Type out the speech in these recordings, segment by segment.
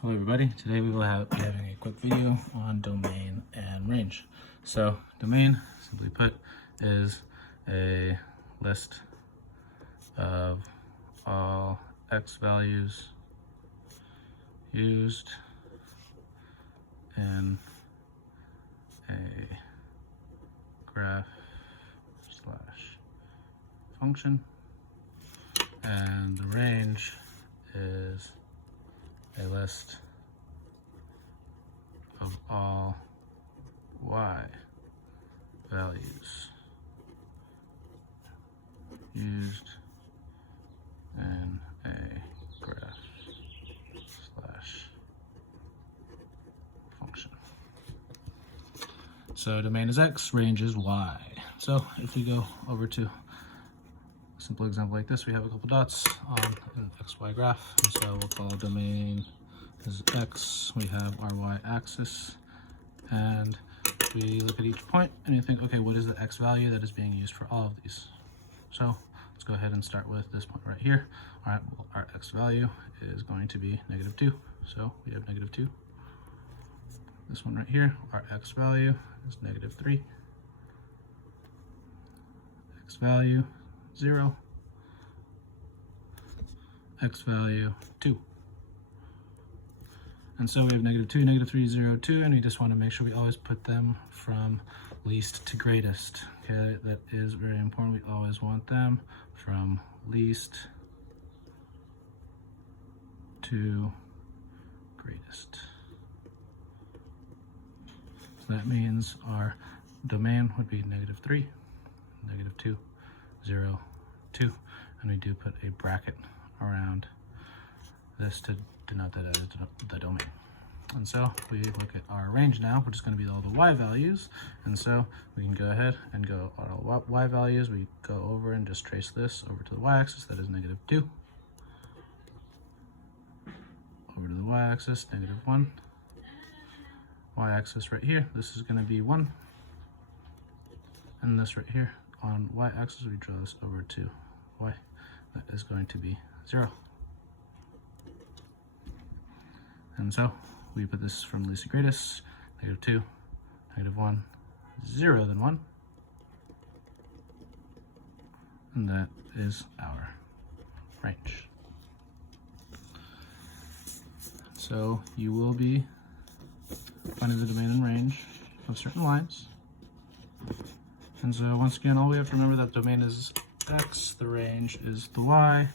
Hello everybody, today we will be having a quick video on domain and range. So domain, simply put, is a list of all x values used in a graph slash function, and the range is a list of all y values used in a graph slash function. So domain is x, range is y. So if we go over to a simple example like this, we have a couple dots on an xy graph, and so we'll call domain as x. We have our y-axis, and we look at each point and you think, okay, what is the x value that is being used for all of these? So let's go ahead and start with this point right here. All right, well, our x value is going to be -2, so we have -2. This one right here, our x value is -3. X value 0. X value 2. And so we have -2, -3, 0, 2, and we just want to make sure we always put them from least to greatest. Okay, that is very important. We always want them from least to greatest. So that means our domain would be -3, -2, 0, 2, and we do put a bracket around this to denote that as the domain. And so we look at our range now, which is going to be all the y values. And so we can go ahead and go all y values. We go over and just trace this over to the y-axis. That is -2. Over to the y-axis, -1. Y-axis right here, this is going to be 1. And this right here on y-axis, we draw this over to y. That is going to be 0. And so we put this from least to greatest, -2, -1, 0, then 1. And that is our range. So you will be finding the domain and range of certain lines. And so once again, all we have to remember that domain is x, the range is the y,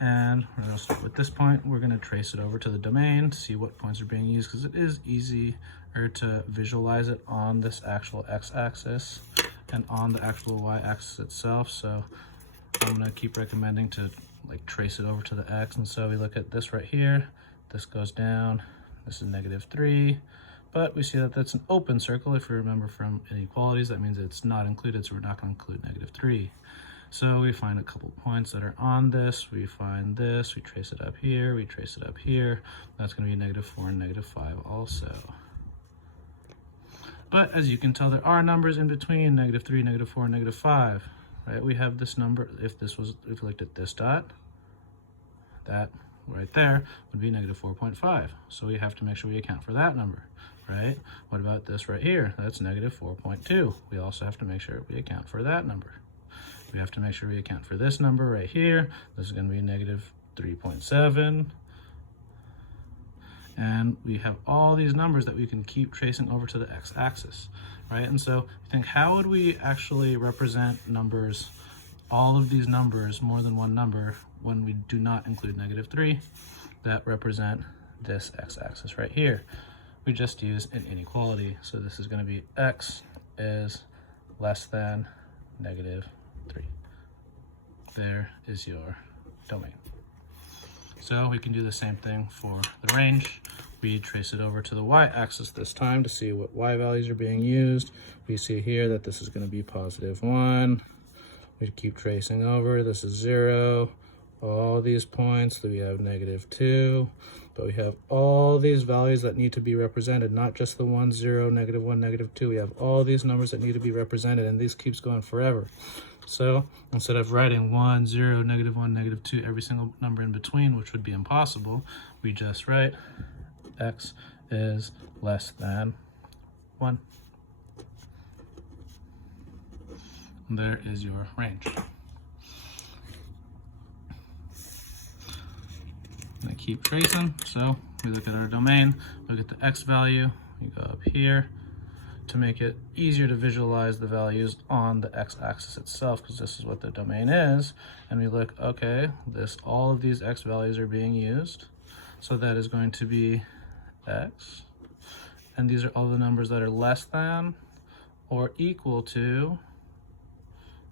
and we're going to start with this point. We're going to trace it over to the domain to see what points are being used, because it is easier to visualize it on this actual x-axis and on the actual y-axis itself. So I'm going to keep recommending to trace it over to the x. And so we look at this right here. This goes down. This is -3. But we see that that's an open circle. If you remember from inequalities, that means it's not included, so we're not going to include -3. So we find a couple points that are on this. We find this, we trace it up here, we trace it up here. That's going to be -4 and -5 also. But as you can tell, there are numbers in between -3, -4, and -5. Right? We have this number. If we looked at this dot, that right there would be -4.5. So we have to make sure we account for that number, right? What about this right here? That's -4.2. We also have to make sure we account for that number. We have to make sure we account for this number right here. This is going to be -3.7. And we have all these numbers that we can keep tracing over to the x-axis, right? And so you think, how would we actually represent numbers, all of these numbers, more than one number, when we do not include -3, that represent this x-axis right here? We just use an inequality. So this is going to be x is less than -3. There is your domain. So we can do the same thing for the range. We trace it over to the y-axis this time to see what y values are being used. We see here that this is going to be +1. We keep tracing over. This is 0. All these points, we have -2. But we have all these values that need to be represented, not just the 1, 0, -1, -2. We have all these numbers that need to be represented, and this keeps going forever. So instead of writing 1, 0, -1, -2, every single number in between, which would be impossible, we just write x is less than 1. And there is your range. And I keep tracing, so we look at our domain, look at the x value, we go up here to make it easier to visualize the values on the x-axis itself, because this is what the domain is, and we look, okay, all of these x values are being used, so that is going to be x, and these are all the numbers that are less than or equal to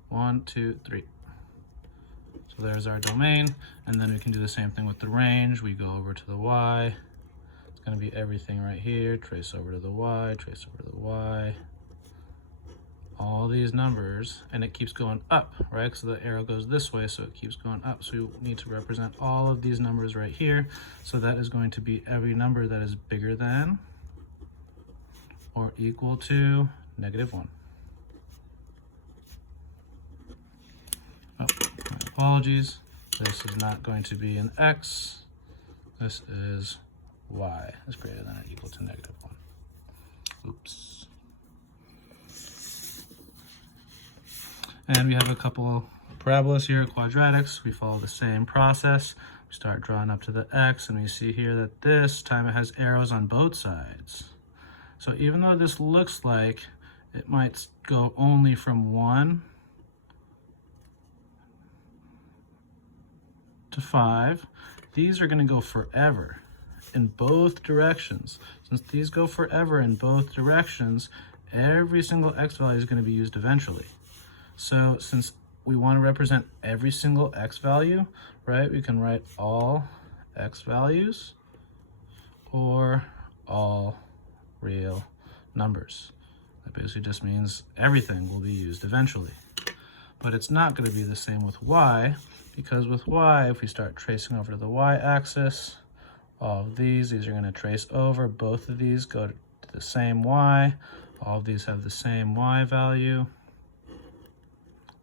1, 2, 3. So there's our domain, and then we can do the same thing with the range. We go over to the y. It's going to be everything right here. Trace over to the y, trace over to the y. All these numbers, and it keeps going up, right? So the arrow goes this way, so it keeps going up. So we need to represent all of these numbers right here. So that is going to be every number that is bigger than or equal to -1. Oh, my apologies. This is not going to be an x. This is y is greater than or equal to -1. Oops. And we have a couple parabolas here, quadratics. We follow the same process. We start drawing up to the x, and we see here that this time it has arrows on both sides. So even though this looks like it might go only from 1 to 5, these are going to go forever in both directions. Since these go forever in both directions, every single x value is going to be used eventually. So since we want to represent every single x value, right, we can write all x values or all real numbers. That basically just means everything will be used eventually. But it's not going to be the same with y, because with y, if we start tracing over to the y-axis, all of these are going to trace over. Both of these go to the same y. All of these have the same y value,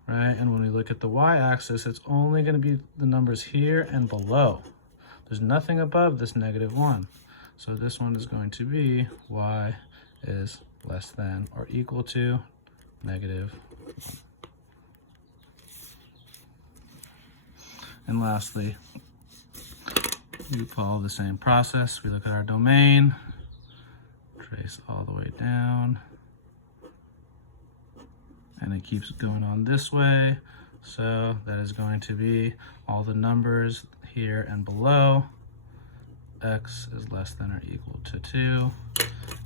right? And when we look at the y-axis, it's only going to be the numbers here and below. There's nothing above this -1. So this one is going to be y is less than or equal to -1. And lastly, we follow the same process. We look at our domain, trace all the way down, and it keeps going on this way. So that is going to be all the numbers here and below. X is less than or equal to 2.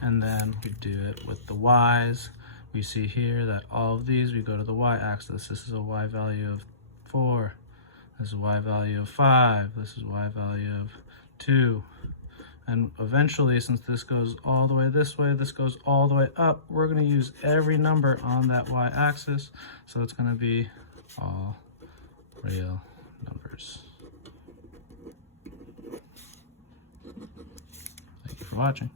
And then we do it with the y's. We see here that all of these, we go to the y-axis. This is a y value of 4. This is y value of 5. This is y value of 2. And eventually, since this goes all the way this way, this goes all the way up, we're going to use every number on that y-axis. So it's going to be all real numbers. Thank you for watching.